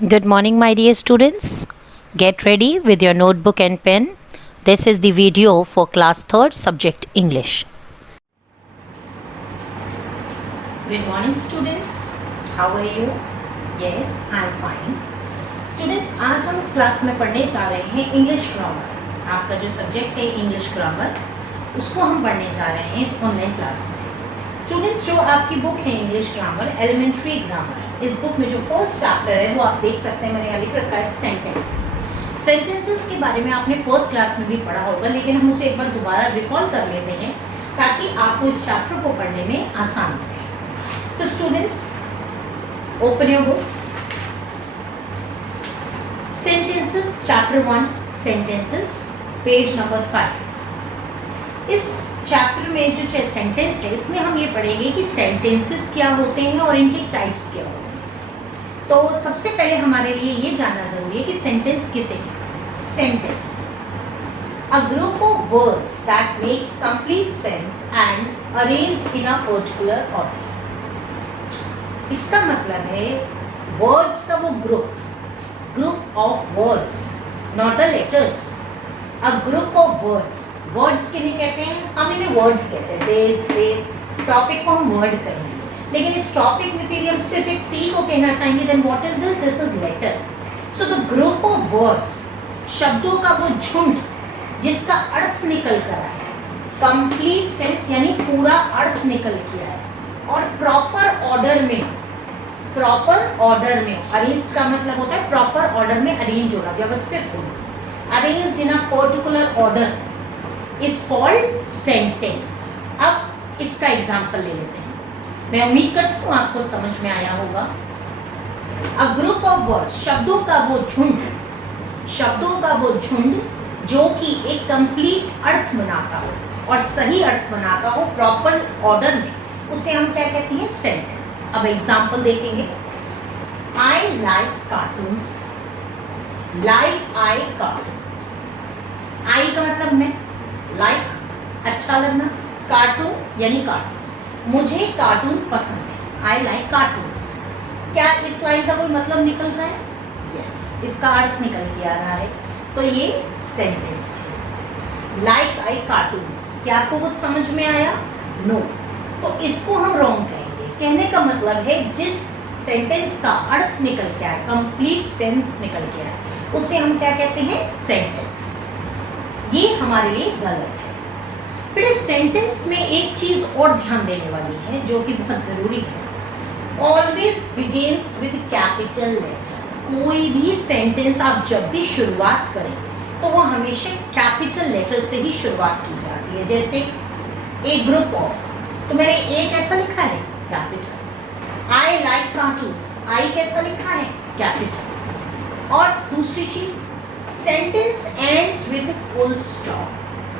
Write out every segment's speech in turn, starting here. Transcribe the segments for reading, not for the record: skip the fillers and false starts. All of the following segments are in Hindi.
Good morning, my dear students. Get ready with your notebook and pen. This is the video for class 3rd subject English. Good morning, students. How are you? Yes, I am fine. Students, आज हम इस क्लास में पढ़ने जा रहे हैं इंग्लिश ग्रामर. आपका जो सब्जेक्ट है इंग्लिश ग्रामर, उसको हम पढ़ने जा रहे हैं इस ऑनलाइन क्लास में. स्टूडेंट्स, जो आपकी बुक है इंग्लिश ग्रामर, एलिमेंट्री ग्रामर, इस बुक में जो फर्स्ट चैप्टर है वो आप देख सकते हैं, मैंने यहाँ लिख रखा है सेंटेंसेस. सेंटेंसेस के बारे में आपने फर्स्ट क्लास में भी पढ़ा होगा, लेकिन हम उसे एक बार दोबारा रिकॉल कर लेते हैं ताकि आपको इस चैप्टर को पढ़ने में आसान हो. तो students, open your books. Sentences chapter 1, sentences, page number 5. इस चैप्टर में जो सेंटेंस है इसमें हम ये पढ़ेंगे कि सेंटेंसेस क्या होते हैं और इनके टाइप्स क्या होते हैं. तो सबसे पहले हमारे लिए ये जानना जरूरी है कि सेंटेंस किसे कहते हैं. Sentence a group of words that makes complete sense and arranged in a particular order. इसका मतलब है वर्ड्स का वो group of words, not a letters. A group of words, words के लिए कहते हैं, हम इन्हें वर्ड्स कहते हैं. दिस टॉपिक को हम वर्ड कहेंगे, लेकिन इस टॉपिक में से यदि हम सिर्फ एक टी को कहना चाहेंगे, then what is this? This is letter. So the group of words, शब्दों का वो झुंड जिसका अर्थ निकल कर आया है, कंप्लीट सेंस यानी पूरा अर्थ निकल के आया, और प्रॉपर ऑर्डर में अरेंज का मतलब होता है प्रॉपर ऑर्डर में अरेंज होना, व्यवस्थित होना. Arranged in a particular order is called sentence. अब इसका एग्जाम्पल ले लेते हैं. मैं उम्मीद करती हूँ आपको समझ में आया होगा. A group of words, शब्दों का वो झुंड जो कि एक कंप्लीट अर्थ बनाता हो और सही अर्थ बनाता हो प्रॉपर ऑर्डर में, उसे हम क्या कहते हैं? सेंटेंस. अब एग्जाम्पल देखेंगे. I like cartoons. I का मतलब मैं, लाइक अच्छा लगना, कार्टून यानी कार्टून, मुझे कार्टून पसंद है. I like cartoons. क्या इस लाइन का कोई मतलब निकल रहा है? यस, इसका अर्थ निकल के आ रहा है. तो ये सेंटेंस है. Like I cartoons. क्या आपको कुछ समझ में आया? नो. तो इसको हम रॉन्ग कहेंगे. कहने का मतलब है जिस सेंटेंस का अर्थ निकल के आए, कंप्लीट सेंस निकल के आए, उसे हम क्या कहते हैं? सेंटेंस. ये हमारे लिए गलत है. फिर इस सेंटेंस में एक चीज और ध्यान देने वाली है जो कि बहुत जरूरी है. Always begins with capital letter. कोई भी सेंटेंस आप जब भी शुरुआत करें तो वो हमेशा कैपिटल लेटर से ही शुरुआत की जाती है. जैसे ए ग्रुप ऑफ, तो मैंने ए कैसा लिखा है? कैपिटल. आई लाइक कार्टून्स, आई कैसा लिखा है? कैपिटल. और दूसरी चीज, sentence ends with full stop.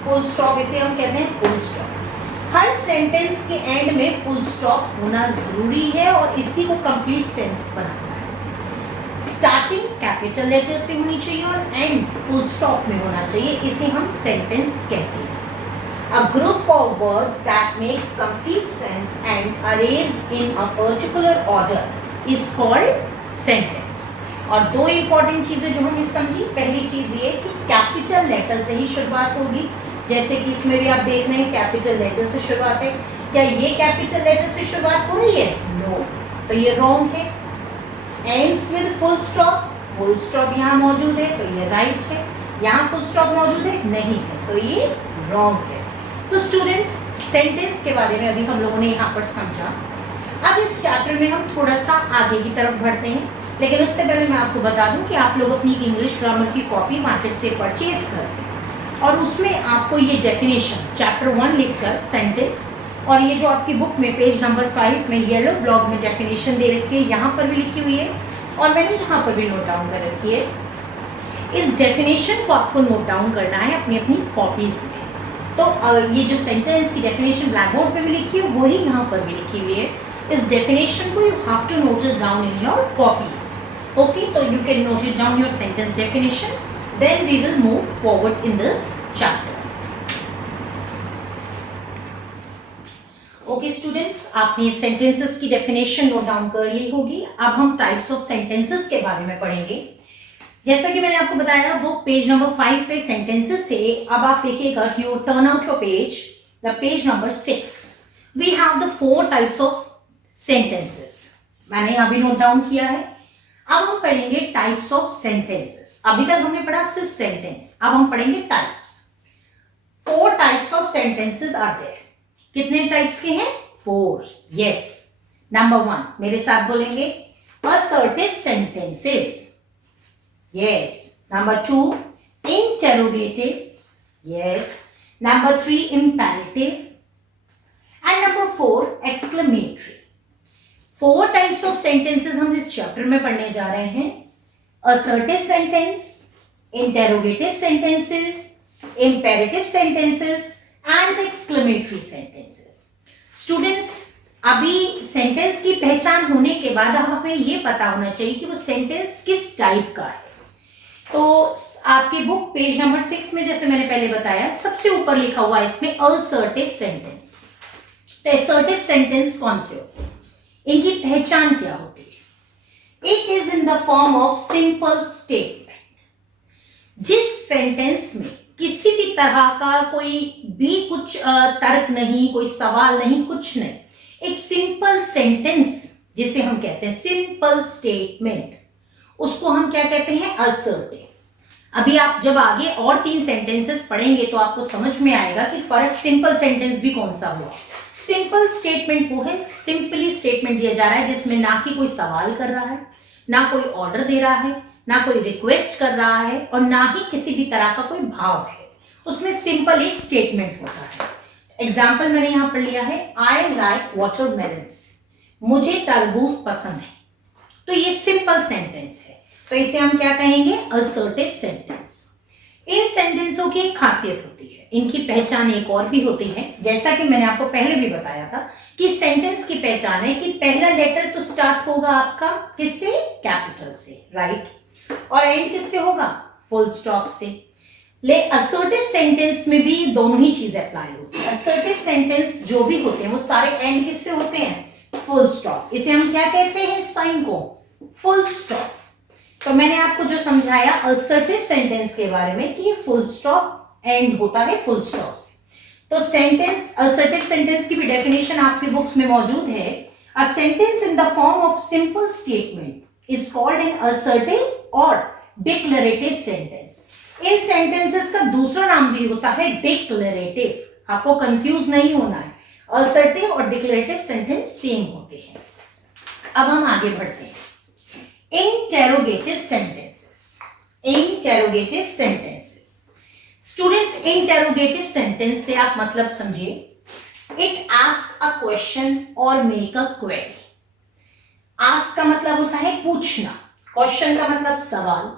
Full stop इसे हम कहते हैं फुल स्टॉप. हर सेंटेंस के एंड में फुल स्टॉप होना जरूरी है और इसी को कंप्लीट सेंस बनाता है. स्टार्टिंग कैपिटल लेटर से होनी चाहिए और एंड फुल स्टॉप में होना चाहिए. इसे हम सेंटेंस कहते हैं. A group of words that makes complete sense and arranged in a particular order is called sentence. और दो इंपॉर्टेंट चीजें जो हमने समझी. पहली चीज ये कि कैपिटल लेटर से ही शुरुआत होगी, जैसे कि इसमें भी आप देख रहे हैं कैपिटल लेटर से शुरुआत है. क्या ये कैपिटल लेटर से शुरुआत हो रही है? नो. तो ये रॉन्ग है. Ends with full stop, full stop यहाँ मौजूद है तो ये राइट है. यहाँ फुल स्टॉप मौजूद है? नहीं है, तो ये रॉन्ग है. तो स्टूडेंट्स, सेंटेंस के बारे में अभी हम लोगों ने यहाँ पर समझा. अब इस चैप्टर में हम थोड़ा सा आगे की तरफ बढ़ते हैं, लेकिन उससे पहले मैं आपको बता दूं कि आप लोग अपनी इंग्लिश ग्रामर की कॉपी मार्केट से परचेज करते हैं और उसमें आपको ये डेफिनेशन चैप्टर 1 लिखकर सेंटेंस, और ये जो आपकी बुक में पेज नंबर 5 में येलो ब्लॉक में डेफिनेशन दे रखी है, यहाँ पर भी लिखी हुई है और मैंने यहाँ पर भी नोट डाउन कर रखी है. इस डेफिनेशन को आपको नोट डाउन करना है अपनी अपनी कॉपीज में. तो ये जो सेंटेंस की डेफिनेशन ब्लैक बोर्ड पर भी लिखी है वही यहाँ पर भी लिखी हुई है. इस डेफिनेशन को you have to note it down in your copies. Okay, तो you can note it down your sentence definition, then we will move forward in this chapter. Okay okay students, आपने सेंटेंसेस की डेफिनेशन नोट डाउन कर ली होगी। अब हम टाइप्स ऑफ सेंटेंसेस के बारे में पढ़ेंगे। जैसा कि मैंने आपको बताया, बुक पेज नंबर 5 पे सेंटेंसेस थे। अब आप देखिएगा, you turn out your page, the page number 6, we have the 4 types of sentences. मैंने अभी नोट डाउन किया है। अब हम पढ़ेंगे टाइप्स ऑफ सेंटेंसेस। अभी तक हमने पढ़ा सिर्फ सेंटेंस, अब हम पढ़ेंगे types. 4 types of sentences are there. कितने टाइप्स के हैं? 4। यस। नंबर 1, मेरे साथ बोलेंगे, assertive sentences. Yes. Number 2, interrogative. Yes. Number 3, imperative. And number 4, exclamatory. 4 types of sentences हम इस चैप्टर में पढ़ने जा रहे हैं। Assertive sentence, interrogative sentences, imperative sentences and exclamatory sentences. Students, अभी सेंटेंस की पहचान होने के बाद हमें ये पता होना चाहिए कि वो सेंटेंस किस टाइप का है। तो आपकी बुक पेज नंबर 6 में, जैसे मैंने पहले बताया, सबसे ऊपर लिखा हुआ है इसमें असर्टिव सेंटेंस। तो असर्टिव सेंटेंस कौन से होते हैं, इनकी पहचान क्या होती है? It is in the form of simple statement. जिस सेंटेंस में किसी भी तरह का कोई भी कुछ तर्क नहीं, कोई सवाल नहीं, कुछ नहीं, एक सिंपल सेंटेंस जिसे हम कहते हैं सिंपल स्टेटमेंट, उसको हम क्या कहते हैं? असर्टिव। अभी आप जब आगे और 3 सेंटेंसेस पढ़ेंगे तो आपको समझ में आएगा कि फर्क सिंपल सेंटेंस भी कौन सा हुआ। सिंपल स्टेटमेंट वो है, सिंपली स्टेटमेंट दिया जा रहा है जिसमें ना कि कोई सवाल कर रहा है, ना कोई ऑर्डर दे रहा है, ना कोई रिक्वेस्ट कर रहा है, और ना ही किसी भी तरह का कोई भाव है। उसमें सिंपल एक स्टेटमेंट होता है। एग्जाम्पल मैंने यहां पर लिया है, आई लाइक वाटरमेलन्स। मुझे तरबूज पसंद है। तो ये सिंपल सेंटेंस है, तो इसे हम क्या कहेंगे? Assertive sentence. इन सेंटेंसों की एक खासियत होती है, इनकी पहचान एक और भी होती है। जैसा कि मैंने आपको पहले भी बताया था कि सेंटेंस की पहचान है कि पहला लेटर तो स्टार्ट होगा आपका किससे? कैपिटल से, राइट? और एंड किससे होगा? फुल स्टॉप से। ले असर्टिव सेंटेंस में भी दोनों ही चीजें अप्लाई होती है। असर्टिव सेंटेंस जो भी होते हैं वो सारे एंड किससे होते हैं? Full stop. इसे हम क्या कहते हैं? साइन को फुल स्टॉप। तो मैंने आपको जो समझाया असर्टिव सेंटेंस के बारे में कि फुल स्टॉप एंड होता है फुल स्टॉप से। तो सेंटेंस, असर्टिव सेंटेंस की भी डेफिनेशन आपकी बुक्स में मौजूद है। A sentence in the form of simple statement is called an assertive or declarative sentence. In sentences का दूसरा नाम भी होता है डिक्लेरेटिव। आपको कंफ्यूज नहीं होना है, असर्टिव और डिक्लेरेटिव सेंटेंस सेम होते हैं। अब हम आगे बढ़ते हैं। Interrogative sentences. Interrogative sentences students, interrogative sentence से आप मतलब समझिए, इट आस्क अ क्वेश्चन और मेक अ क्वेरी। आस्क का मतलब होता है पूछना, क्वेश्चन का मतलब सवाल,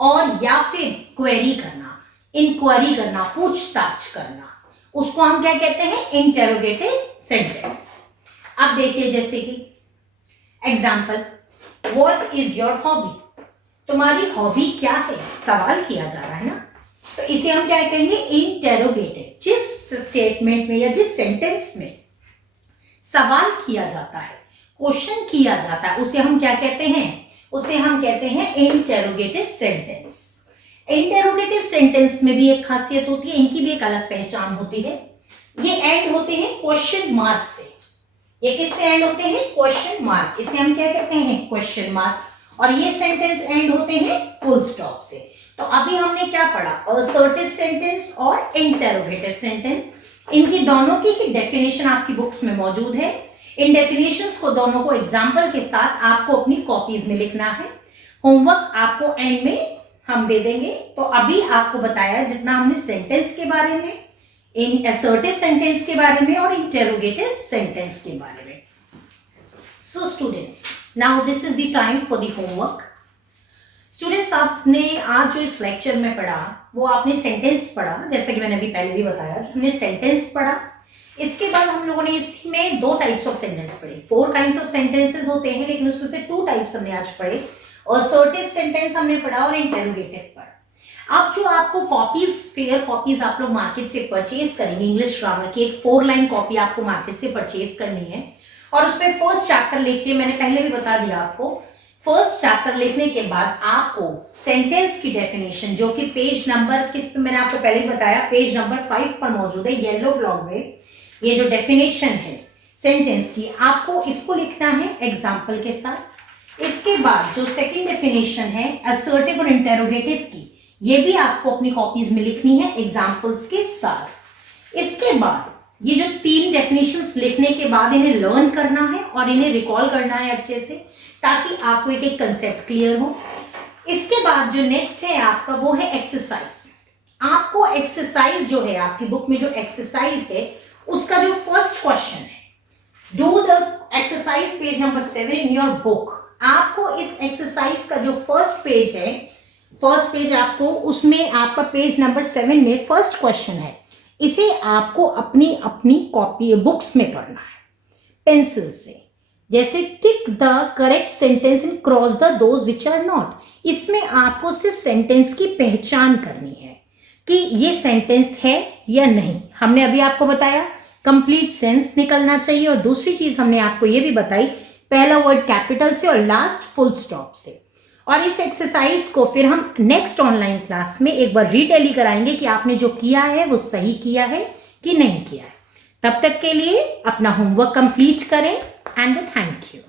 और या फिर क्वेरी करना, इंक्वायरी करना, पूछताछ करना, उसको हम क्या कहते हैं? Interrogative sentence. अब देखिए, जैसे कि example, what is your hobby? तुम्हारी हॉबी क्या है? सवाल किया जा रहा है ना, तो इसे हम क्या कहेंगे? इंटेरोगेटिव। जिस स्टेटमेंट में या जिस सेंटेंस में सवाल किया जाता है, क्वेश्चन किया जाता है, उसे हम क्या कहते हैं? उसे हम कहते हैं इंटेरोगेटिव सेंटेंस। इंटेरोगेटिव सेंटेंस में भी एक खासियत होती है, इनकी भी एक अलग पहचान होती है। ये एंड होते हैं क्वेश्चन मार्क से। ये किससे एंड होते हैं? Question mark. इसे हम क्या कहते हैं? Question mark. और ये सेंटेंस एंड होते हैं फुल स्टॉप से। तो अभी हमने क्या पढ़ा? असर्टिव सेंटेंस और इंटेरोगेटिव सेंटेंस। इनकी दोनों की ही डेफिनेशन आपकी बुक्स में मौजूद है। इन डेफिनेशंस को दोनों को एग्जाम्पल के साथ आपको अपनी कॉपीज में लिखना है। होमवर्क आपको एंड में हम दे देंगे। तो अभी आपको बताया जितना हमने सेंटेंस के बारे में, इन असर्टिव सेंटेंस के बारे में और इंटेरोगेटिव सेंटेंस के बारे में। So students, now this is the time for the homework. Students, आपने आज जो इस लेक्चर में पढ़ा वो आपने सेंटेंस पढ़ा, जैसा कि मैंने अभी पहले भी बताया कि हमने सेंटेंस पढ़ा। इसके बाद हम लोगों ने इसमें 2 टाइप्स ऑफ सेंटेंस पढ़े। 4 काइंड्स ऑफ सेंटेंसेस होते हैं, लेकिन उसमें से 2 टाइप्स हमने आज पढ़े। असर्टिव सेंटेंस हमने पढ़ा और इंटेरोगेटिव पढ़ा। अब जो आपको कॉपीज, फेयर कॉपीज आप लोग मार्केट से परचेज करेंगे, इंग्लिश ग्रामर की एक 4 लाइन कॉपी आपको मार्केट से परचेज करनी है, और उसमें फर्स्ट चैप्टर लिख के, मैंने पहले भी बता दिया आपको, फर्स्ट चैप्टर लिखने के बाद आपको सेंटेंस की डेफिनेशन, जो कि पेज नंबर किस पे, मैंने आपको पहले ही बताया, पेज नंबर 5 पर मौजूद है, येलो ब्लॉक में। ये जो डेफिनेशन है सेंटेंस की, आपको इसको लिखना है एग्जाम्पल के साथ। इसके बाद जो सेकेंड डेफिनेशन है असर्टिव और इंटेरोगेटिव की, ये भी आपको अपनी कॉपीज में लिखनी है एग्जाम्पल्स के साथ। इसके बाद ये जो 3 डेफिनेशंस लिखने के बाद इन्हें लर्न करना है और इन्हें रिकॉल करना है अच्छे से, ताकि आपको एक एक कंसेप्ट क्लियर हो। इसके बाद जो नेक्स्ट है आपका, वो है एक्सरसाइज। आपको एक्सरसाइज जो है आपकी बुक में जो एक्सरसाइज है उसका जो फर्स्ट क्वेश्चन है, do the exercise page number 7 in your book. आपको इस एक्सरसाइज का जो फर्स्ट पेज है, फर्स्ट पेज आपको, उसमें आपका पेज नंबर 7 में फर्स्ट क्वेश्चन है, इसे आपको अपनी अपनी कॉपी बुक्स में पढ़ना है पेंसिल से। जैसे tick the correct sentence and cross the those which are not. इसमें आपको सिर्फ सेंटेंस की पहचान करनी है कि ये सेंटेंस है या नहीं। हमने अभी आपको बताया कंप्लीट सेंस निकलना चाहिए, और दूसरी चीज हमने आपको ये भी बताई, पहला वर्ड कैपिटल से और लास्ट फुल स्टॉप से। और इस एक्सरसाइज को फिर हम नेक्स्ट ऑनलाइन क्लास में एक बार रीटेली कराएंगे कि आपने जो किया है वो सही किया है कि नहीं किया है। तब तक के लिए अपना होमवर्क कंप्लीट करें, एंड थैंक यू।